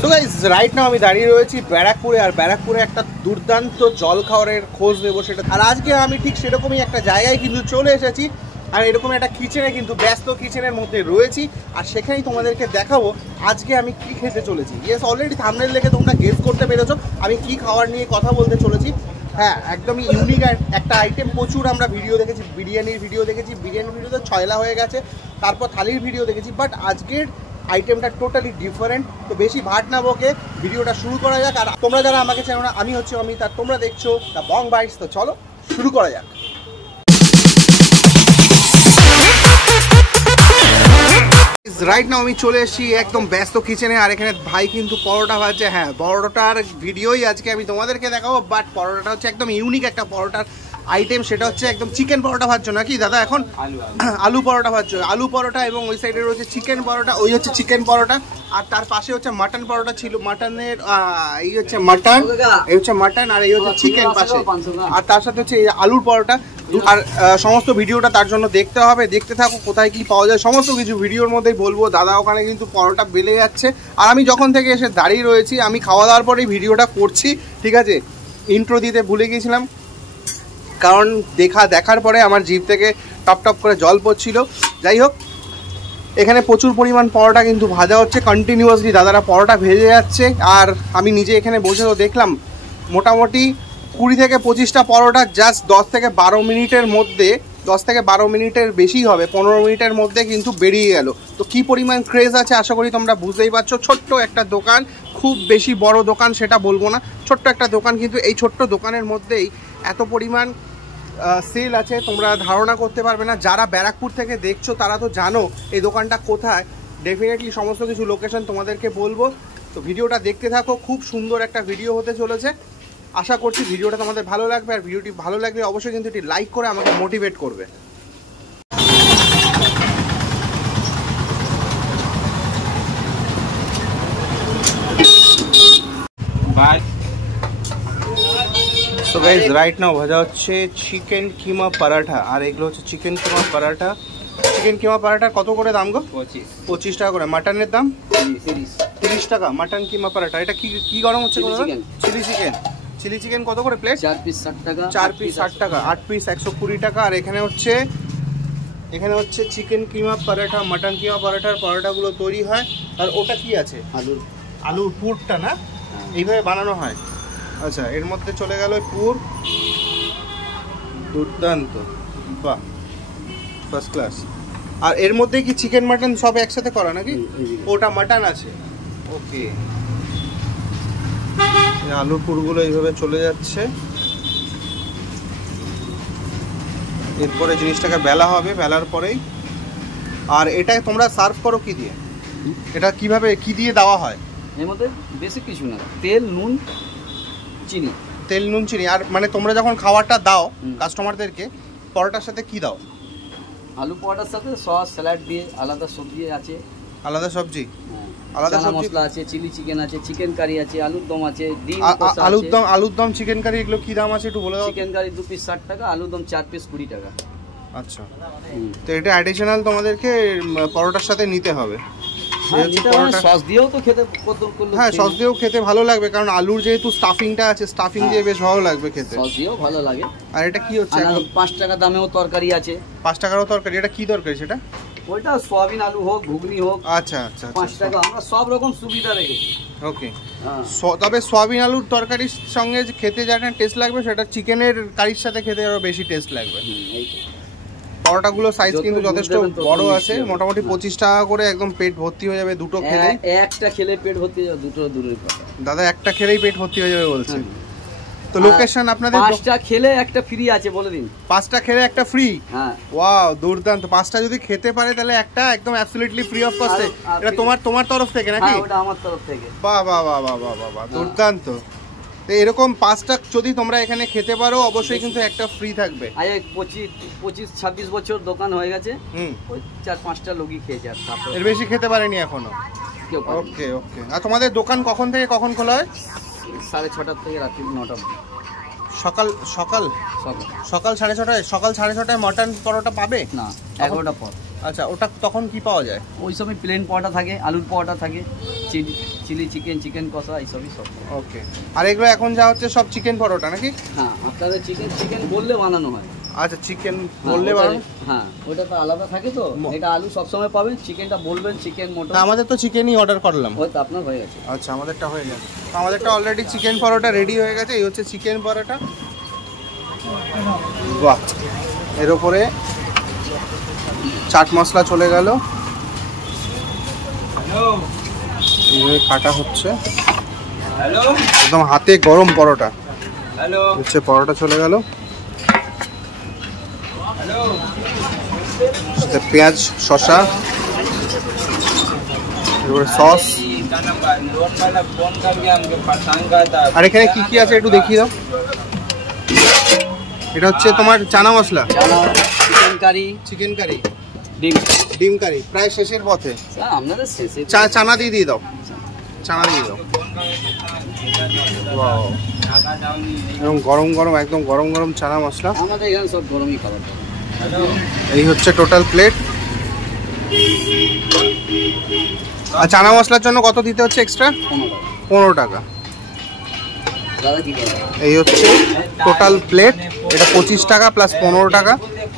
So guys right now আমি দাঁড়িয়ে রয়েছি ব্যারাকপুরে, আর ব্যারাকপুরে একটা দুর্দান্ত জল খাওয়ারের খোঁজ দেবো সেটা। আর আজকে আমি ঠিক সেরকমই একটা জায়গায় কিন্তু চলে এসেছি, আর এরকম একটা কিচেনে কিন্তু ব্যস্ত কিচেনের মধ্যে রয়েছি, আর সেখানেই তোমাদেরকে দেখাবো আজকে আমি কি খেতে চলেছি। ইয়েস, অলরেডি থাম্বনেল দেখে তোমরা গেস করতে পেরেছো আমি কি খাবার নিয়ে কথা বলতে চলেছি। হ্যাঁ, একদমই ইউনিক একটা আইটেম। প্রচুর আমরা ভিডিও দেখেছি, বিরিয়ানির ভিডিও দেখেছি, বিরিয়ানির ভিডিও তো ছয়লা হয়ে গেছে, তারপর থালির ভিডিও দেখেছি, বাট আজকের আইটেমটা টোটালি ডিফারেন্ট। তো বেশি ভাট না বকে ভিডিওটা শুরু করা যাক। আর তোমরা যারা আমাকে চেনো না, আমি হচ্ছে অমিত, আর তোমরা দেখছো দ্য বং বাইটস। তো চলো শুরু করা যাক। রাইট নাও আমি চলে এসেছি একদম ব্যস্ত কিচেনে, আর এখানে ভাই কিন্তু পরোটা ভাজছে। হ্যাঁ, পরোটার ভিডিওই আজকে আমি তোমাদেরকে দেখাবো, বাট পরোটাটা হচ্ছে একদম ইউনিক একটা পরোটার আইটেম। সেটা হচ্ছে একদম চিকেন পরোটা ভাজছো নাকি দাদা? এখন আলু পরোটা ভাজছো, আলু পরোটা, এবং ওই সাইডে রয়েছে চিকেন পরোটা, ওই হচ্ছে চিকেন পরোটা, আর তার পাশে হচ্ছে মাটন পরোটা ছিল। মাটনের এই হচ্ছে মাটন, এই হচ্ছে মাটন, আর এই হচ্ছে চিকেন পাশে, আর তার সাথে হচ্ছে এই আলুর পরোটা। আর সমস্ত ভিডিওটা তার জন্য দেখতে হবে, দেখতে থাকো কোথায় কি পাওয়া যায় সমস্ত কিছু ভিডিওর মধ্যেই বলবো। দাদা ওখানে কিন্তু পরোটা বেলে যাচ্ছে, আর আমি যখন থেকে এসে দাঁড়িয়ে রয়েছি, আমি খাওয়া দাওয়ার পরেই ভিডিওটা করছি, ঠিক আছে? ইন্ট্রো দিতে ভুলে গিয়েছিলাম, কারণ দেখার পরে আমার জিভ থেকে টপ টপ করে জল পড়ছিল। যাই হোক, এখানে প্রচুর পরিমাণ পরোটা কিন্তু ভাজা হচ্ছে কন্টিনিউয়াসলি, দাদারা পরোটা ভেজে যাচ্ছে, আর আমি নিজে এখানে বসেও দেখলাম মোটামুটি 20 থেকে 25টা পরোটা জাস্ট 10 থেকে 12 মিনিটের মধ্যে, 10 থেকে 12 মিনিটের বেশি হবে, 15 মিনিটের মধ্যে কিন্তু বেরিয়ে গেল। তো কী পরিমাণ ক্রেজ আছে আশা করি তোমরা বুঝতেই পারছো। ছোট্ট একটা দোকান, খুব বেশি বড় দোকান সেটা বলবো না, ছোট্ট একটা দোকান, কিন্তু এই ছোট্ট দোকানের মধ্যেই এত পরিমাণ সেল আছে তোমরা ধারণা করতে পারবে না। যারা ব্যারাকপুর থেকে দেখছো তারা তো জানো এই দোকানটা কোথায়। ডেফিনেটলি সমস্ত কিছু লোকেশন তোমাদেরকে বলবো, তো ভিডিওটা দেখতে থাকো। খুব সুন্দর একটা ভিডিও হতে চলেছে, আশা করছি ভিডিওটা তোমাদের ভালো লাগবে। আর ভিডিওটি ভালো লাগলে অবশ্যই কিন্তু এটি লাইক করে আমাকে মোটিভেট করবে। তো গাইজ রাইট নাও ভাজা হচ্ছে চিকেন কিমা পরাঠা, আর এগুলো হচ্ছে চিকেন কিমা পরাঠা। চিকেন কিমা পরাঠার কত করে দাম গো? 25 টাকা করে। মাটনের দাম 30 টাকা। মাটন কিমা পরাঠা। এটা কি গরম হচ্ছে? Chilli chicken. চিলি চিকেন কত করে প্লেট? 4 পিস 60 টাকা। 4 পিস 60 টাকা, 8 পিস 120 টাকা। আর এখানে হচ্ছে চিকেন কিমা পরাঠা, মাটন কিমা পরাঠার পরাঠাগুলো তৈরি হয়। আর ওটা কি আছে? আলুর পুরটা না, এইভাবে বানানো হয়। আচ্ছা, এর মধ্যে চলে গেল পুর। দুর্দান্ত, বাহ, ফার্স্ট ক্লাস। আর এর মধ্যে কি চিকেন মাটন সব একসাথে করা নাকি? ওটা মাটন আছে, ওকে। আলুর পুরগুলো এইভাবে চলে যাচ্ছে, এরপরে জিনিসটাকে বেলা হবে, বেলার পরেই। আর এটা তোমরা সার্ভ করো কি দিয়ে? এটা কিভাবে কি দিয়ে দেওয়া হয়? এর মধ্যে বেশি কিছু না, তেল, নুন, চিনি। তেল, নুন, চিনি। আর মানে তোমরা যখন খাবারটা দাও কাস্টমারদেরকে, পরোটার সাথে কি দাও? আলু পরোটার সাথে সস, স্যালাড দিয়ে, আলাদা সবজি আছে। আলাদা সবজি? আলাদা সবজি, মশলা আছে, চিলি চিকেন আছে, চিকেন কারি আছে, আলুর দম আছে, ডিম কষা আছে। আলুর দম, চিকেন কারি, এগুলো কি দাম আছে একটু বলে দাও। চিকেন কারি 2 পিস 60 টাকা, আলুর দম 4 পিস 20 টাকা। আচ্ছা, তো এটা অ্যাডিশনাল তোমাদেরকে পরোটার সাথে নিতে হবে। সস দিয়েও তো খেতে, হ্যাঁ সস দিয়েও খেতে ভালো লাগবে, কারণ আলুর যেহেতু স্টাফিংটা আছে, স্টাফিং দিয়ে বেশ ভালো লাগবে খেতে। সস দিয়েও ভালো লাগে। আর এটা কি হচ্ছে? 5 টাকা দামেও তরকারি আছে। 5 টাকারও তরকারি? এটা কি তরকারি সেটা? ওইটা সোয়াবিন আলু হোক, ঘুগনি হোক। আচ্ছা আচ্ছা, 5 টাকা। আমরা সব রকম সুবিধা রেখেছি। ওকে। তবে সোয়াবিন আলুর তরকারির সঙ্গে খেতে যেটা টেস্ট লাগবে, সেটা চিকেনের কারির সাথে খেতে আরো বেশি টেস্ট লাগবে। পরোটাগুলো সাইজ কিন্তু যথেষ্ট বড় আছে, মোটামুটি 25 টাকা করে, একদম পেট ভর্তি হয়ে যাবে দুটো খেলেই। একটা খেলে পেট ভর্তি হয়ে যাবে, দুটো দূরের কথা। দাদা একটা খেলেই পেট ভর্তি হয়ে যাবে বলছে। তো লোকেশন আপনাদের? 5টা খেলে একটা ফ্রি আছে বলে দিন। 5টা খেলে একটা ফ্রি? হ্যাঁ। ওয়াও, দুর্দান্ত। 5টা যদি খেতে পারে তাহলে একটা একদম অ্যাবসলিউটলি ফ্রি অফ কস্টে। এটা তোমার তরফ থেকে নাকি? হ্যাঁ, ওটা আমার তরফ থেকে। বাহ বাহ বাহ বাহ বাহ বাহ, দুর্দান্ত। তো এরকম 5টা যদি তোমরা এখানে খেতে পারো, অবশ্যই কিন্তু একটা ফ্রি থাকবে। 25-26 বছর দোকান হয়ে গেছে, ওই 4-5টা লোকই খেয়েছে, আর এর বেশি খেতে পারেনি এখনো। ওকে ওকে। আর তোমাদের দোকান কখন থেকে কখন খোলা হয়? 6:30 থেকে রাত্রি 9টা। সকাল 6:30? সকাল 6:30। সকাল 6:30 মটন পরোটা পাবে না, 11টা পর। আচ্ছা, ওটা তখন কি পাওয়া যায়? ওই সময় প্লেন পরোটা থাকে, আলুর পরোটা থাকে, চিলি চিকেন, চিকেন কষা, এইসবই সব। ওকে। আর এগুলো এখন যা হচ্ছে সব চিকেন পরোটা নাকি? হ্যাঁ, আপনাদের চিকেন বললে বানানো হয়। আচ্ছা, চিকেন বললে বানানো? হ্যাঁ, ওটা তো আলাদা থাকে তো। এটা আলু সবসময় পাবেন, চিকেনটা বলবেন চিকেন মটন। আমাদের তো চিকেনই অর্ডার করলাম। ওই তো আপনার হয়ে গেছে। আচ্ছা, আমাদেরটা হয়ে গেছে। আমাদেরটা অলরেডি চিকেন পরোটা রেডি হয়ে গেছে। এই হচ্ছে চিকেন পরোটা। বাহ, এর উপরে চাট মশলা চলে গেল, এইভাবে কাটা হচ্ছে, একদম হাতে গরম পরোটা। হচ্ছে পরোটা চলে গেল, পেঁয়াজ, শসা, সস। আর এখানে কি কি আছে একটু দেখিয়ে দাও। এটা হচ্ছে তোমার চানা মশলা, চিকেন কারি, ডিম কারি। প্রায় শেষের পথে, চানা দিয়ে দাও, চানা দিয়ে দাও। এবং গরম গরম, একদম গরম গরম চানা মশলা। আমাদের এখানে সব গরমই খাবার। এই হচ্ছে টোটাল প্লেট। আর চানা মশলার জন্য কত দিতে হচ্ছে এক্সট্রা? 15 টাকা। এই হচ্ছে টোটাল প্লেট। এটা 25 টাকা প্লাস 15 টাকা।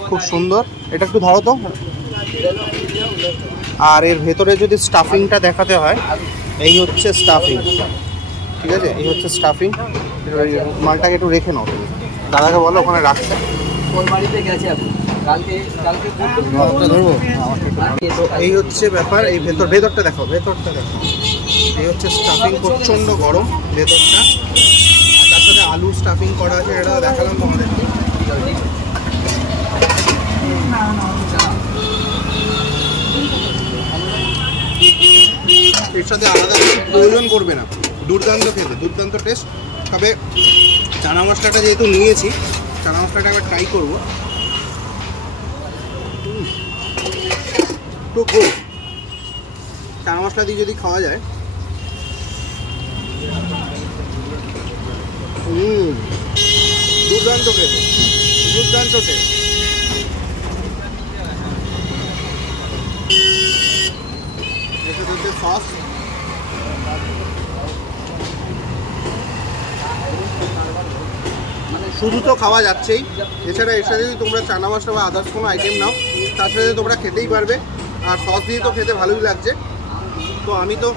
খুব সুন্দর। এটা একটু ধরো তো। আর এর ভেতরে যদি স্টাফিংটা দেখাতে হয়, এই হচ্ছে স্টাফিং, ঠিক আছে? এই হচ্ছে স্টাফিং। মালটাকে একটু রেখে নাও, দাদাকে বলো ওখানে রাখতে। এই হচ্ছে ব্যাপার। এই ভেতরটা দেখো, ভেতরটা দেখো। এই হচ্ছে স্টাফিং, প্রচণ্ড গরম ভেতরটা। তার সাথে আলু স্টাফিং করা আছে, এটা দেখালাম তোমাদেরকে। এর সাথে আলাদা প্রয়োজন করবে না, দুর্দান্ত খেতে, দুর্দান্ত টেস্ট। তবে চানা মশলাটা যেহেতু নিয়েছি, চানা মশলাটা একবার ট্রাই করবো। তো চানা মশলা দিয়ে যদি খাওয়া যায়, দুর্দান্ত খেতে, দুর্দান্ত টেস্ট। সস, শুধু তো খাওয়া যাচ্ছেই, এছাড়া এর সাথে যদি তোমরা চানা মশলা বা আদার্স কোনো আইটেম নাও, তার সাথে তোমরা খেতেই পারবে। আর সস দিয়ে তো খেতে ভালোই লাগছে। তো আমি তো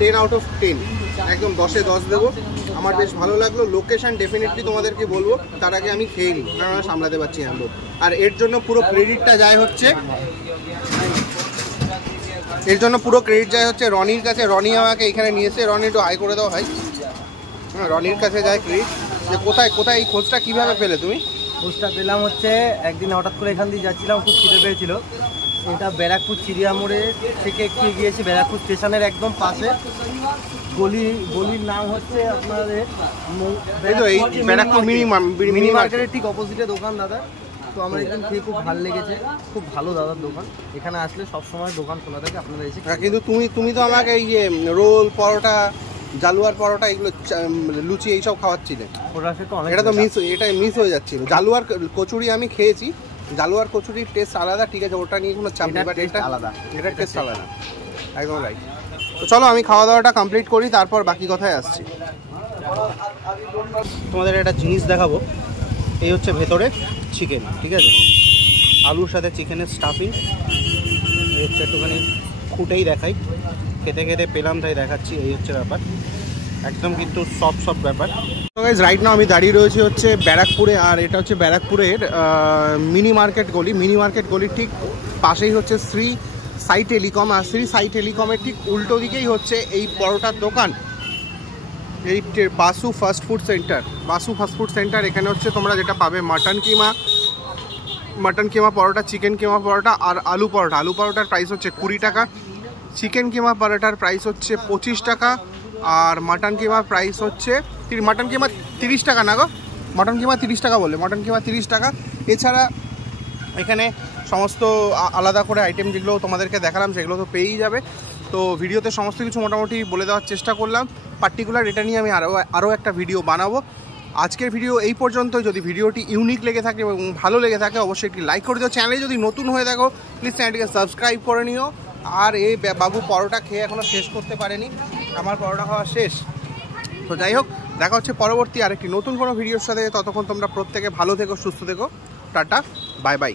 10 আউট অফ 10, একদম 10-এ 10 দেবো। আমার বেশ ভালো লাগলো। লোকেশান ডেফিনেটলি তোমাদেরকে বলবো, তার আগে আমি খেয়ে নিই, কারণ সামলাতে পারছি না লোক। আর এর জন্য পুরো ক্রেডিটটা যায় হচ্ছে, রনির কাছে। রনি আমাকে এখানে নিয়ে এসে, রনি একটু হাই করে দাও ভাই। হ্যাঁ, রনির কাছে যায় ক্রেডিট। যে কোথায় কোথায় এই খোঁজটা কীভাবে পেলে তুমি? খোঁজটা পেলাম হচ্ছে একদিন হঠাৎ করে এখান দিয়ে যাচ্ছিলাম, খুব খিদে পেয়েছিল। এটা ব্যারাকপুর চিড়িয়া মোড়ে থেকে একটু গিয়েছি, ব্যারাকপুর স্টেশনের একদম পাশে। গলির নাম হচ্ছে আপনাদের ব্যারাকপুর মিনি মার্কেটের ঠিক অপোজিটে দোকান দাদা। তো আমার একদিন খেয়ে খুব ভালো লেগেছে, খুব ভালো দাদার দোকান। এখানে আসলে সবসময় দোকান খোলা থাকে, আপনারা এসে। কিন্তু তুমি তো আমাকে এই যে রোল, পরোটা, জালুয়ার পরোটা, এগুলো লুচি এইসব খাওয়াচ্ছিলে। এটা তো মিস হয়ে যাচ্ছিল। জালুয়ার কচুরি আমি খেয়েছি, জালুয়ার কচুরির টেস্ট আলাদা, ঠিক আছে, ওটা নিয়ে কোনো চাপ নেই, বাট এটা আলাদা, এটার টেস্ট আলাদা, একদম রাইট। তো চলো আমি খাওয়া দাওয়াটা কমপ্লিট করি, তারপর বাকি কথায় আসছি। তোমাদের একটা জিনিস দেখাবো। এই হচ্ছে ভেতরে চিকেন, ঠিক আছে, আলুর সাথে চিকেনের স্টাফিং। এই হচ্ছে একটুখানি খুঁটেই দেখাই, খেতে খেতে পেলাম তাই দেখাচ্ছি। এই হচ্ছে ব্যাপার, একদম কিন্তু সব ব্যাপার। তো গাইস, রাইট নাও আমি দাঁড়িয়ে রয়েছি হচ্ছে ব্যারাকপুরে। আর এটা হচ্ছে ব্যারাকপুরের মিনি মার্কেট গলি। মিনি মার্কেট গলির ঠিক পাশেই হচ্ছে শ্রী সাই টেলিকম। আর শ্রী সাই টেলিকমের ঠিক উল্টো দিকেই হচ্ছে এই পরোটার দোকান, এই Basu fast food centre. Basu fast food centre, এখানে হচ্ছে তোমরা যেটা পাবে মাটন কিমা পরোটা, চিকেন কিমা পরোটা আর আলু পরোটা। আলু পরোটার প্রাইস হচ্ছে 20 টাকা, চিকেন কিমা পরোটার প্রাইস হচ্ছে 25 টাকা, আর মাটন কিমার প্রাইস হচ্ছে 30 টাকা না গো, মাটন কিমা 30 টাকা বলে, মাটন কিমা 30 টাকা। এছাড়া এখানে সমস্ত আলাদা করে আইটেম যেগুলো তোমাদেরকে দেখালাম সেগুলো তো পেয়েই যাবে। তো ভিডিওতে সমস্ত কিছু মোটামুটি বলে দেওয়ার চেষ্টা করলাম। পার্টিকুলার এটা নিয়ে আমি আরও একটা ভিডিও বানাবো। আজকের ভিডিও এই পর্যন্ত। যদি ভিডিওটি ইউনিক লেগে থাকে এবং ভালো লেগে থাকে অবশ্যই একটি লাইক করে দিও। চ্যানেলে যদি নতুন হয়ে থাকো প্লিজ চ্যানেলটিকে সাবস্ক্রাইব করে নিও। আর এই বাবু পরোটা খেয়ে এখনও শেষ করতে পারেনি, আমার পরোটা খাওয়া শেষ। তো যাই হোক, দেখা হচ্ছে পরবর্তী আরেকটি নতুন কোনো ভিডিওর সাথে। ততক্ষণ তোমরা প্রত্যেকে ভালো থেকো, সুস্থ থেকো। Tata, bye bye.